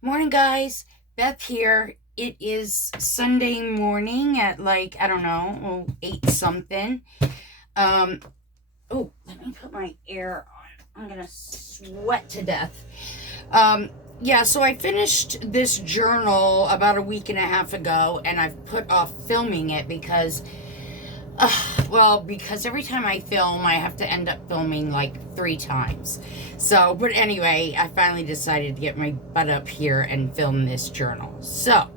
Morning, guys. Beth here. It is Sunday morning at like, I don't know, 8 something. Um, let me put my air on. I'm gonna sweat to death. Um, yeah, so I finished this journal about a week and a half ago, and I've put off filming it because because every time I film, I have to end up filming like 3 times. So, but anyway, I finally decided to get my butt up here and film this journal. So,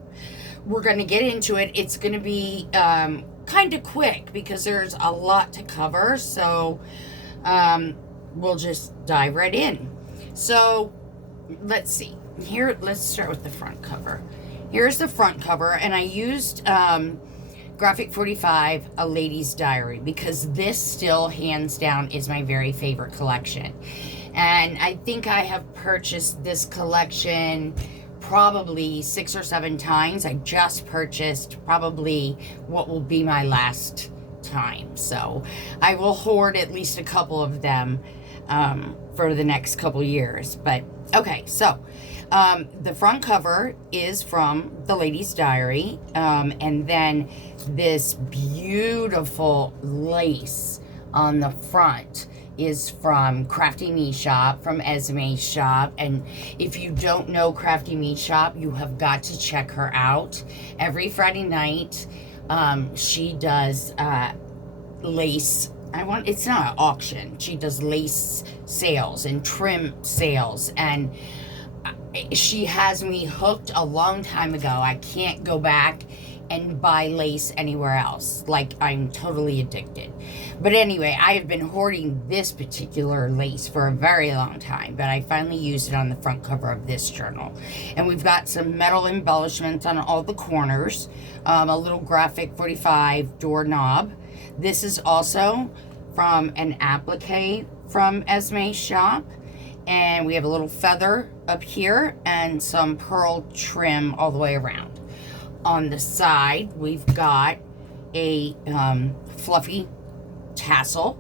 we're going to get into it. It's going to be kind of quick because there's a lot to cover. So, um, we'll just dive right in. So, let's see. Here, let's start with the front cover. Here's the front cover, and I used Graphic 45, A Lady's Diary, because this still, hands down, is my very favorite collection. And I think I have purchased this collection probably 6 or 7 times. I just purchased probably what will be my last time. So I will hoard at least a couple of them for the next couple years. But okay, so the front cover is from The Lady's Diary, and then this beautiful lace on the front is from Crafty Me Shop, from Esme's shop. And if you don't know Crafty Me Shop, you have got to check her out. Every Friday night, she does lace. It's not an auction. She does lace sales and trim sales, and she has me hooked a long time ago. I can't go back and buy lace anywhere else. Like, I'm totally addicted. But anyway, I have been hoarding this particular lace for a very long time, but I finally used it on the front cover of this journal. And we've got some metal embellishments on all the corners, a little Graphic 45 doorknob. This is also from an applique from Esme's shop. And we have a little feather up here and some pearl trim all the way around. On the side, we've got a fluffy tassel,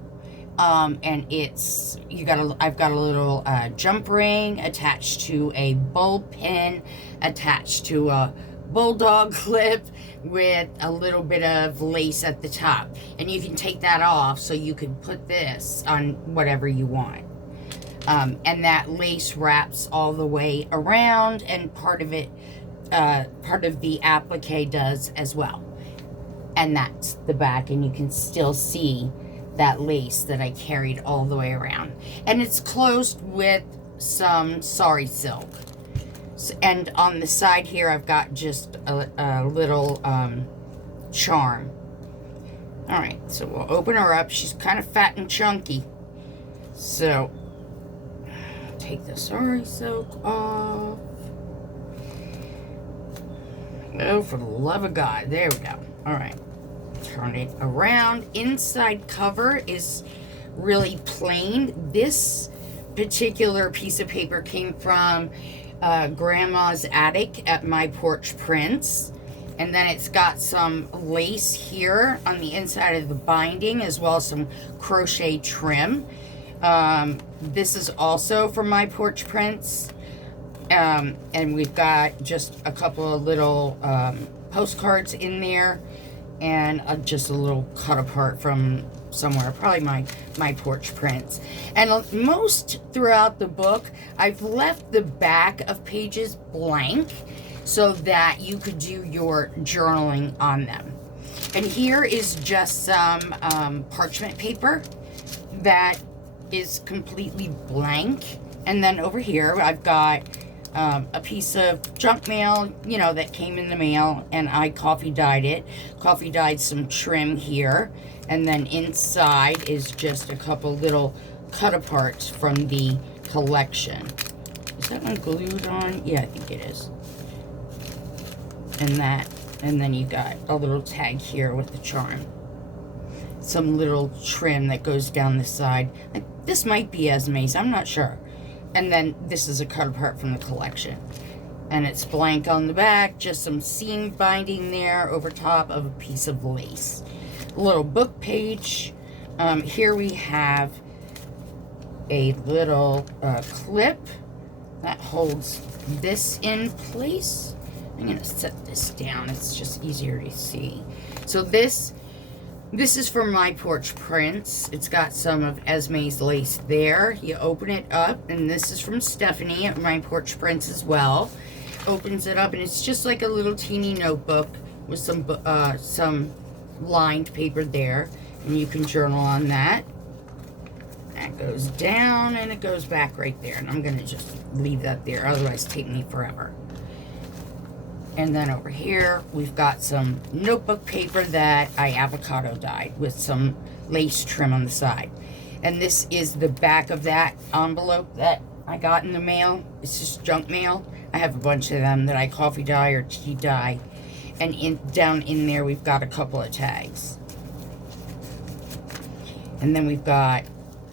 and I've got a little jump ring attached to a bull pin, attached to a bulldog clip with a little bit of lace at the top, and you can take that off so you can put this on whatever you want. And that lace wraps all the way around, and part of the applique does as well. And that's the back, and you can still see that lace that I carried all the way around. And it's closed with some sari silk. And on the side here, I've got just a little charm. All right, so we'll open her up. She's kind of fat and chunky. So take the sari silk off. Oh, for the love of God. There we go. All right. Turn it around. Inside cover is really plain. This particular piece of paper came from Grandma's attic at My Porch Prints. And then it's got some lace here on the inside of the binding, as well as some crochet trim. This is also from My Porch Prints. And we've got just a couple of little postcards in there, and just a little cut apart from somewhere, probably my porch prints. And most throughout the book, I've left the back of pages blank so that you could do your journaling on them. And here is just some parchment paper that is completely blank. And then over here, I've got a piece of junk mail, that came in the mail, and I coffee dyed it. Coffee dyed some trim here, and then inside is just a couple little cut aparts from the collection. Is that one glued on? Yeah, I think it is. And then you got a little tag here with the charm. Some little trim that goes down the side. This might be Esme's, I'm not sure. And then this is a cut apart from the collection. And it's blank on the back, just some seam binding there over top of a piece of lace. A little book page. Here we have a little clip that holds this in place. I'm gonna set this down. It's just easier to see. So this is from My Porch Prints. It's got some of Esme's lace there. You open it up, and this is from Stephanie at My Porch Prints as well. Opens it up, and it's just like a little teeny notebook with some lined paper there, and you can journal on that. That goes down, and it goes back right there, and I'm gonna just leave that there, otherwise take me forever. And then over here, we've got some notebook paper that I avocado dyed with some lace trim on the side. And this is the back of that envelope that I got in the mail. It's just junk mail. I have a bunch of them that I coffee dye or tea dye. And down in there, we've got a couple of tags. And then we've got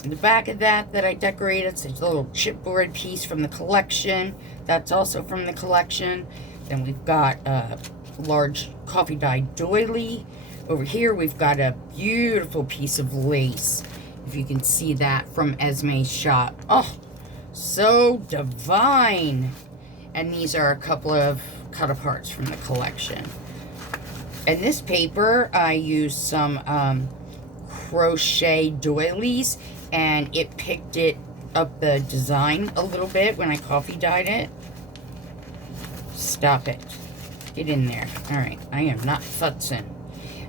the back of that I decorated. It's a little chipboard piece from the collection. That's also from the collection. Then we've got a large coffee dye doily. Over here, we've got a beautiful piece of lace. If you can see that from Esme's shop. Oh, so divine. And these are a couple of cut aparts from the collection. And this paper, I used some crochet doilies, and it picked it up the design a little bit when I coffee dyed it. Stop it. Get in there. Alright, I am not futzing.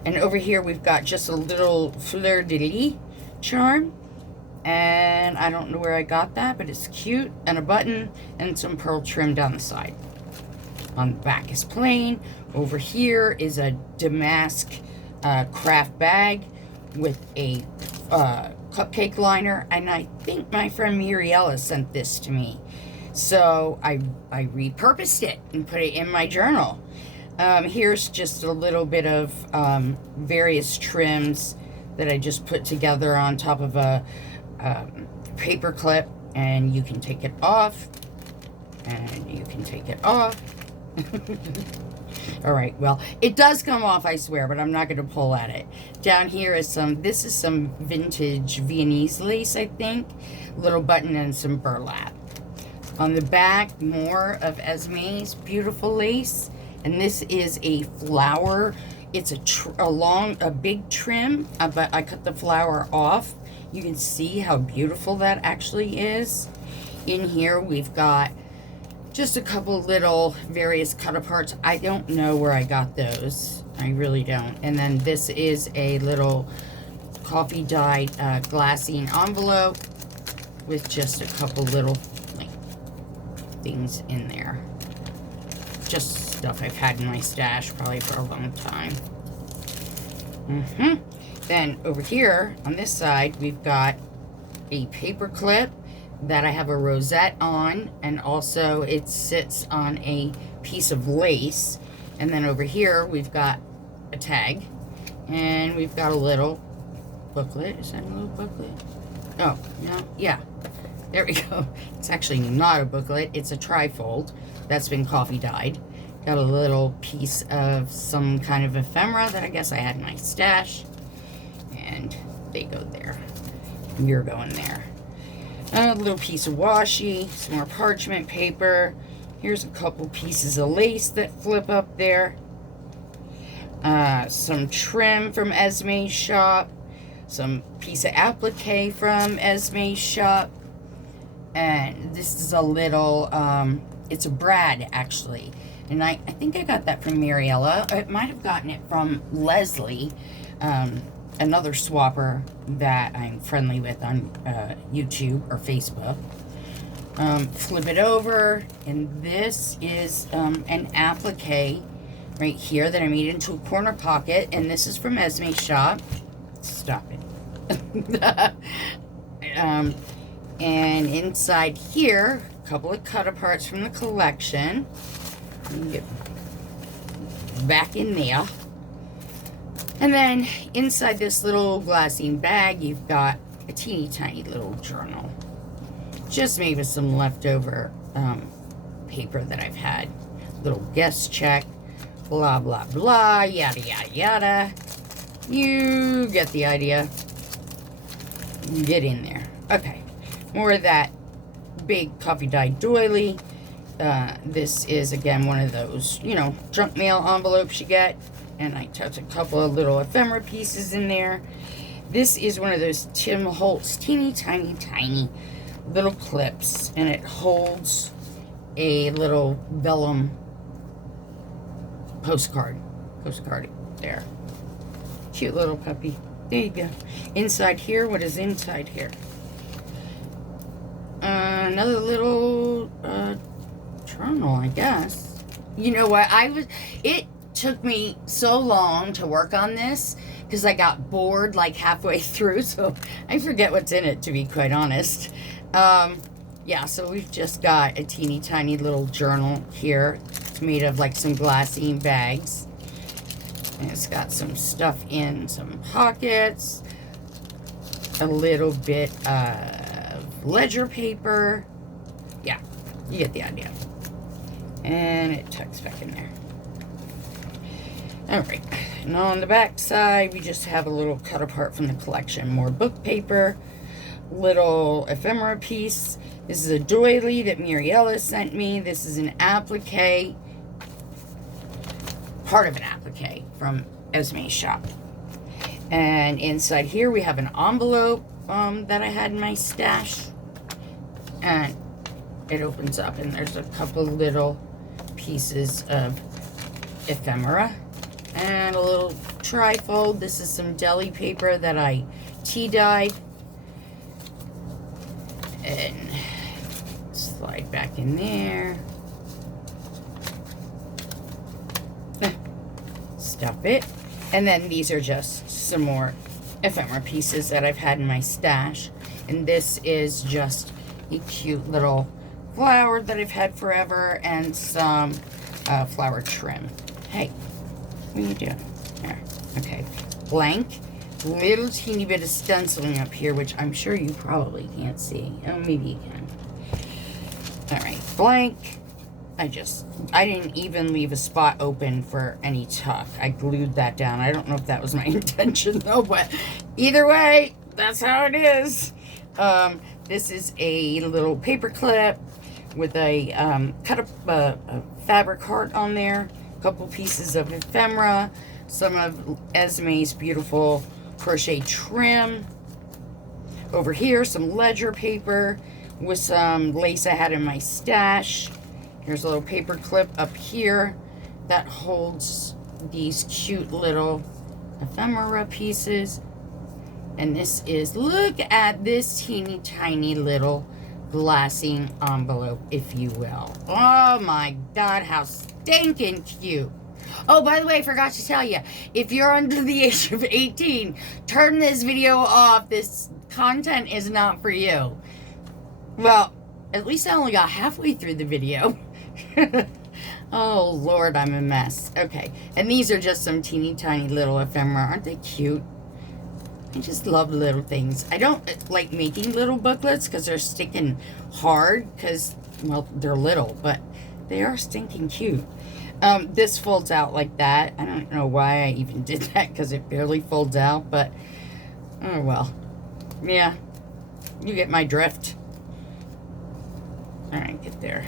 And over here we've got just a little fleur-de-lis charm. And I don't know where I got that, but it's cute. And a button and some pearl trim down the side. On the back is plain. Over here is a damask craft bag with a cupcake liner. And I think my friend Muriella sent this to me. So I repurposed it and put it in my journal. Here's just a little bit of various trims that I just put together on top of a paper clip, and you can take it off, and you can take it off. All right, well, it does come off, I swear, but I'm not going to pull at it. Down here is this is some vintage Viennese lace, I think. Little button and some burlap. On the back, more of Esme's beautiful lace. And this is a flower. It's a big trim, but I cut the flower off. You can see how beautiful that actually is. In here, we've got just a couple little various cut aparts. I don't know where I got those. I really don't. And then this is a little coffee dyed glassine envelope with just a couple little things in there. Just stuff I've had in my stash probably for a long time. Then over here on this side, we've got a paper clip that I have a rosette on, and also it sits on a piece of lace. And then over here we've got a tag, and we've got a little booklet. Is that a little booklet? Oh, no, yeah. There we go. It's actually not a booklet. It's a trifold that's been coffee dyed. Got a little piece of some kind of ephemera that I guess I had in my stash. And they go there. You're going there. A little piece of washi. Some more parchment paper. Here's a couple pieces of lace that flip up there. Some trim from Esme's shop. Some piece of applique from Esme's shop. And this is a little, it's a brad, actually. And I think I got that from Muriella. I might have gotten it from Leslie, another swapper that I'm friendly with on YouTube or Facebook. Flip it over, and this is an applique right here that I made into a corner pocket. And this is from Esme's shop. Stop it. And inside here, a couple of cut aparts from the collection. Get back in there. And then inside this little glassine bag, you've got a teeny tiny little journal. Just made with some leftover paper that I've had. Little guest check, blah, blah, blah, yada, yada, yada. You get the idea. Get in there. Okay. More of that big coffee dye doily. This is, again, one of those, you know, junk mail envelopes you get. And I tucked a couple of little ephemera pieces in there. This is one of those Tim Holtz teeny tiny little clips. And it holds a little vellum postcard there. Cute little puppy. There you go. Inside here, what is inside here? Another little journal, I guess. You know what? It took me so long to work on this because I got bored like halfway through, so I forget what's in it, to be quite honest. Yeah, so we've just got a teeny tiny little journal here. It's made of like some glassine bags. And it's got some stuff in some pockets, a little bit of ledger paper. Yeah, you get the idea. And it tucks back in there. All right, and on the back side, we just have a little cut apart from the collection. More book paper, little ephemera piece. This is a doily that Mariella sent me. This is an applique. Part of an applique from Esme's shop. And inside here we have an envelope that I had in my stash. And it opens up and there's a couple little pieces of ephemera. And a little trifold. This is some deli paper that I tea-dyed. And slide back in there. Stuff it. And then these are just some more ephemera pieces that I've had in my stash. And this is just a cute little flower that I've had forever and some flower trim. Hey, what are you doing? There. Okay. Blank. Little teeny bit of stenciling up here, which I'm sure you probably can't see. Oh, maybe you can. All right. Blank. I didn't even leave a spot open for any tuck. I glued that down. I don't know if that was my intention though, but either way, that's how it is. This is a little paper clip with a cut up a fabric heart on there, a couple pieces of ephemera, some of Esme's beautiful crochet trim. Over here, some ledger paper with some lace I had in my stash. Here's a little paper clip up here that holds these cute little ephemera pieces. And this is, look at this teeny tiny little glassine envelope, if you will. Oh my God, how stinking cute. Oh, by the way, I forgot to tell you, if you're under the age of 18, turn this video off. This content is not for you. Well, at least I only got halfway through the video. Oh, Lord, I'm a mess. Okay, and these are just some teeny tiny little ephemera. Aren't they cute? I just love little things. I don't like making little booklets because they're stinking hard because, well, they're little, but they are stinking cute. This folds out like that. I don't know why I even did that because it barely folds out, but oh well. Yeah, you get my drift. All right, get there.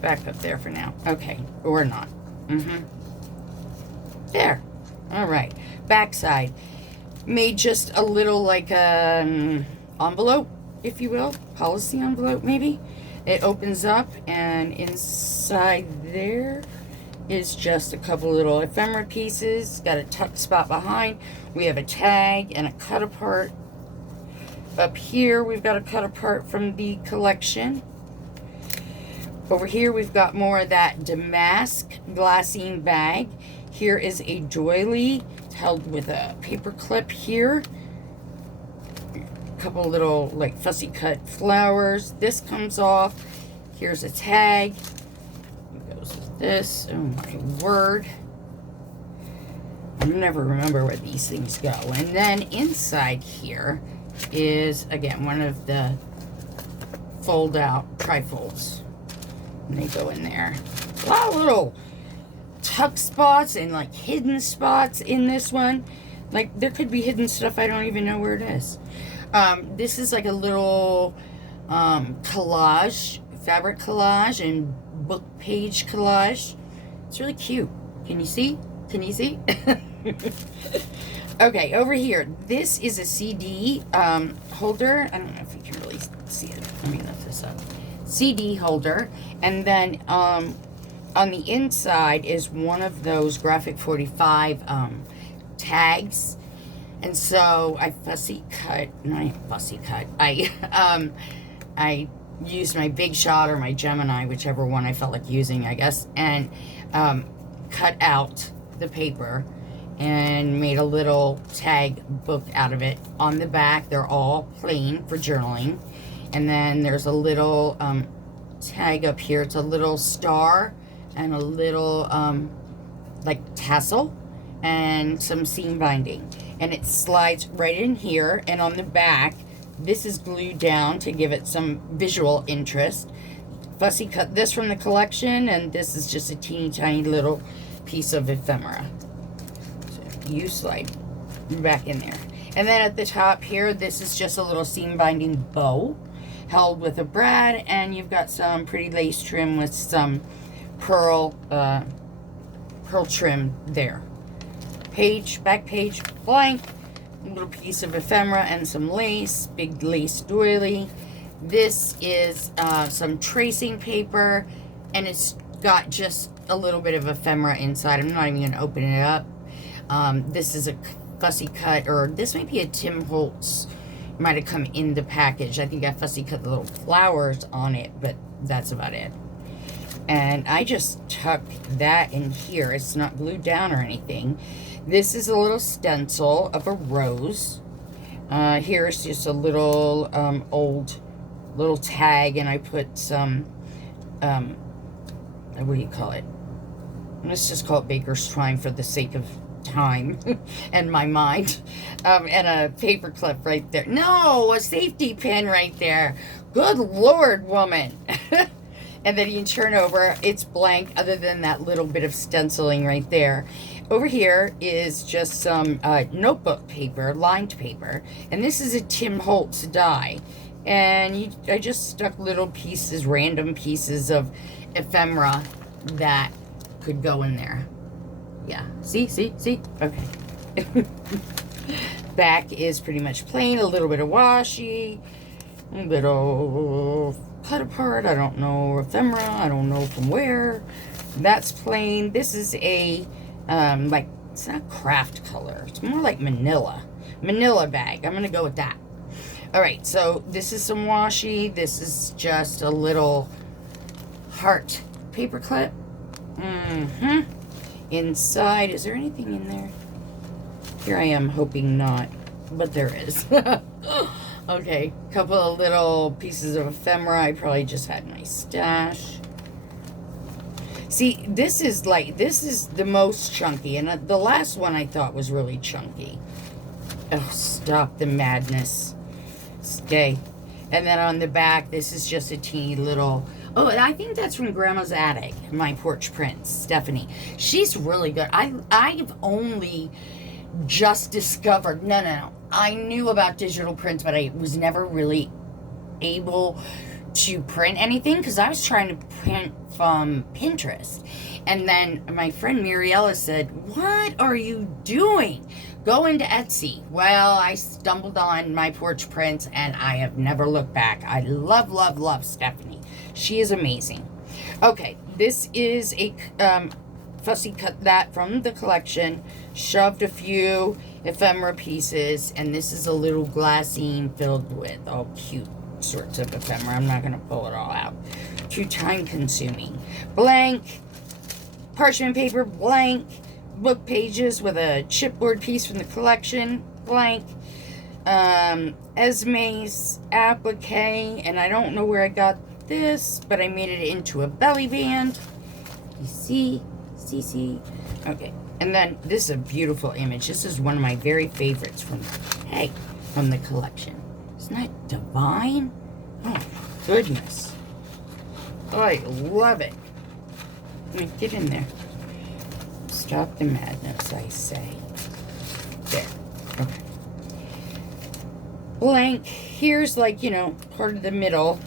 Back up there for now. Okay, or not. There. All right. Backside. Made just a little like envelope, if you will. Policy envelope, maybe. It opens up, and inside there is just a couple little ephemera pieces. Got a tuck spot behind. We have a tag and a cut apart. Up here, we've got a cut apart from the collection. Over here, we've got more of that damask glassine bag. Here is a doily. It's held with a paper clip here. A couple little, like, fussy cut flowers. This comes off. Here's a tag. It goes with this. Oh, my word. I never remember where these things go. And then inside here is, again, one of the fold-out trifolds. And they go in there. A lot of little tuck spots and like hidden spots in this one. Like there could be hidden stuff I don't even know where it is. This is like a little collage, fabric collage, and book page collage. It's really cute. Can you see? Can you see? Okay, over here, this is a CD holder. I don't know if you can really see it. Let me lift this up. CD holder. And then on the inside is one of those Graphic 45 tags. And so I I used my Big Shot or my Gemini, whichever one I felt like using, I guess, and cut out the paper and made a little tag book out of it. On the back, they're all plain for journaling. And then there's a little tag up here. It's a little star and a little like tassel and some seam binding. And it slides right in here. And on the back, this is glued down to give it some visual interest. Fussy cut this from the collection, and this is just a teeny tiny little piece of ephemera. You slide back in there. And then at the top here, this is just a little seam binding bow held with a brad, and you've got some pretty lace trim with some pearl trim there. Back page blank, a little piece of ephemera and some lace, big lace doily. This is some tracing paper, and it's got just a little bit of ephemera inside. I'm not even going to open it up. This is a fussy cut, or this might be a Tim Holtz. Might have come in the package. I think I fussy cut the little flowers on it, but that's about it. And I just tucked that in here. It's not glued down or anything. This is a little stencil of a rose. Here's just a little old little tag, and I put some what do you call it? Let's just call it Baker's Twine for the sake of time and my mind. And a paper clip right there. No, a safety pin right there. Good Lord, woman. And then you can turn over. It's blank other than that little bit of stenciling right there. Over here is just some notebook paper, lined paper. And this is a Tim Holtz die. And I just stuck little pieces, random pieces of ephemera that could go in there. Yeah, see? Okay. Back is pretty much plain, a little bit of washi, a little cut apart, I don't know, ephemera, I don't know from where. That's plain. This is a, like, it's not craft color, it's more like manila bag. I'm going to go with that. Alright, so this is some washi. This is just a little heart paper clip. Inside, is there anything in there? Here I am hoping not, but there is. Okay, couple of little pieces of ephemera. I probably just had my stash. See, this is the most chunky, and the last one I thought was really chunky. Oh, stop the madness. Stay. And then on the back, this is just a teeny little... Oh, and I think that's from Grandma's Attic, my porch print, Stephanie. She's really good. I've only just discovered... No. I knew about digital prints, but I was never really able to print anything because I was trying to print from Pinterest. And then my friend Muriella said, "What are you doing? Go into Etsy." Well, I stumbled on my porch prints, and I have never looked back. I love Stephanie. She is amazing. Okay, this is a fussy cut that from the collection, shoved a few ephemera pieces, and this is a little glassine filled with all cute sorts of ephemera. I'm not going to pull it all out. Too time consuming. Blank parchment paper, blank book pages with a chipboard piece from the collection, blank Esme's applique, and I don't know where I got this, but I made it into a belly band. You see? Okay, and then this is a beautiful image. This is one of my very favorites from the collection. Isn't that divine? Oh, goodness. I love it. Let me get in there. Stop the madness, I say. There. Okay. blank. Here's like, you know, part of the middle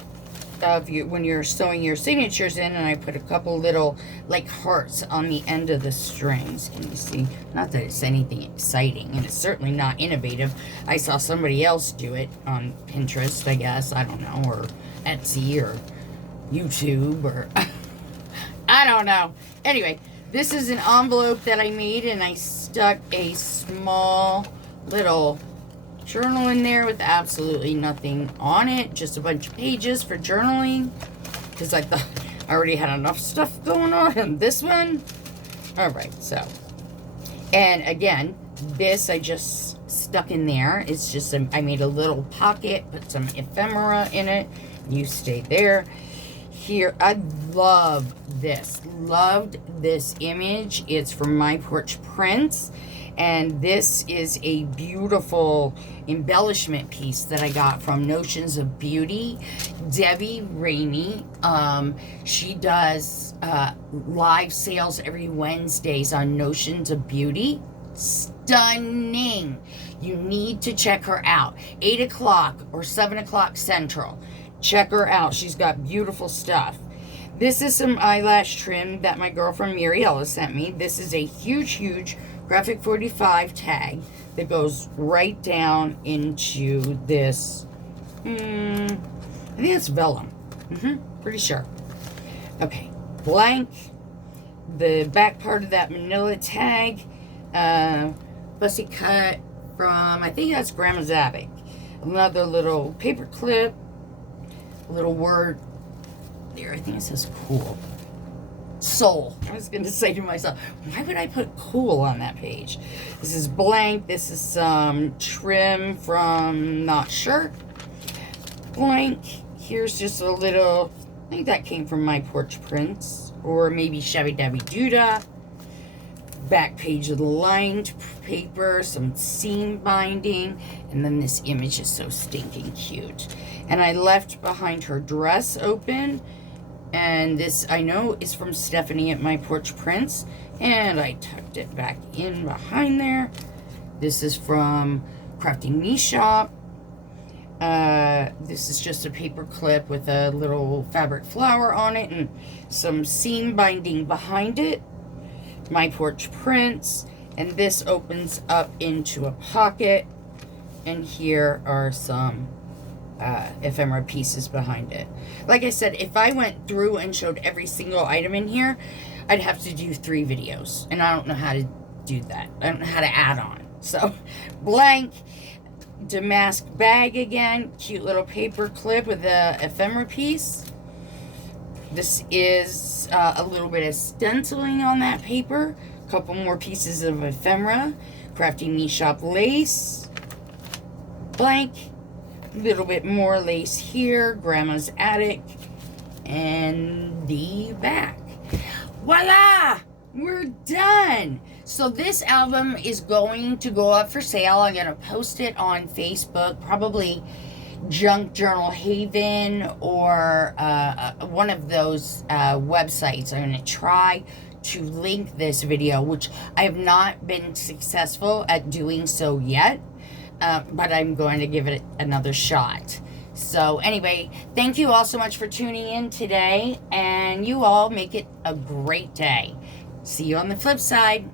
of you when you're sewing your signatures in, and I put a couple little like hearts on the end of the strings. Can you see? Not that it's anything exciting, and it's certainly not innovative. I saw somebody else do it on Pinterest, I guess, I don't know, or Etsy or YouTube, or I don't know. Anyway, this is an envelope that I made, and I stuck a small little journal in there with absolutely nothing on it, just a bunch of pages for journaling, because I thought I already had enough stuff going on in this one. All right, so, and again, this I just stuck in there. It's just I made a little pocket, put some ephemera in it. You stay there. Here, I love this. Loved this image. It's from My Porch Prints. And this is a beautiful embellishment piece that I got from Notions of Beauty. Debbie Rainey, she does live sales every Wednesdays on Notions of Beauty. Stunning. You need to check her out. 8 o'clock or 7 o'clock Central. Check her out. She's got beautiful stuff. This is some eyelash trim that my girlfriend Muriella sent me. This is a huge Graphic 45 tag that goes right down into this, I think it's vellum. Pretty sure. Okay, blank. The back part of that manila tag, fussy cut from, I think that's Grandma's Attic. Another little paper clip, a little word there, I think it says cool. Soul. I was going to say to myself, why would I put cool on that page? This is blank. This is some trim from Not Sure. Blank. Here's just a little, I think that came from My Porch Prints, or maybe Shabby Dabby Doodah. Back page of the lined paper, some seam binding, and then this image is so stinking cute. And I left behind her dress open. And this, I know, is from Stephanie at My Porch Prints. And I tucked it back in behind there. This is from Crafty Me Shop. This is just a paper clip with a little fabric flower on it and some seam binding behind it. My Porch Prints. And this opens up into a pocket. And here are some ephemera pieces behind it. Like I said, if I went through and showed every single item in here, I'd have to do 3 videos, and I don't know how to do that. I don't know how to add on. So, blank. Damask bag again, cute little paper clip with a ephemera piece. This is a little bit of stenciling on that paper, a couple more pieces of ephemera, Crafty Me Shop lace, blank. Little bit more lace here, Grandma's Attic, and the back. Voila! We're done! So this album is going to go up for sale. I'm going to post it on Facebook, probably Junk Journal Haven or one of those websites. I'm going to try to link this video, which I have not been successful at doing so yet. But I'm going to give it another shot. So anyway, thank you all so much for tuning in today, and you all make it a great day. See you on the flip side.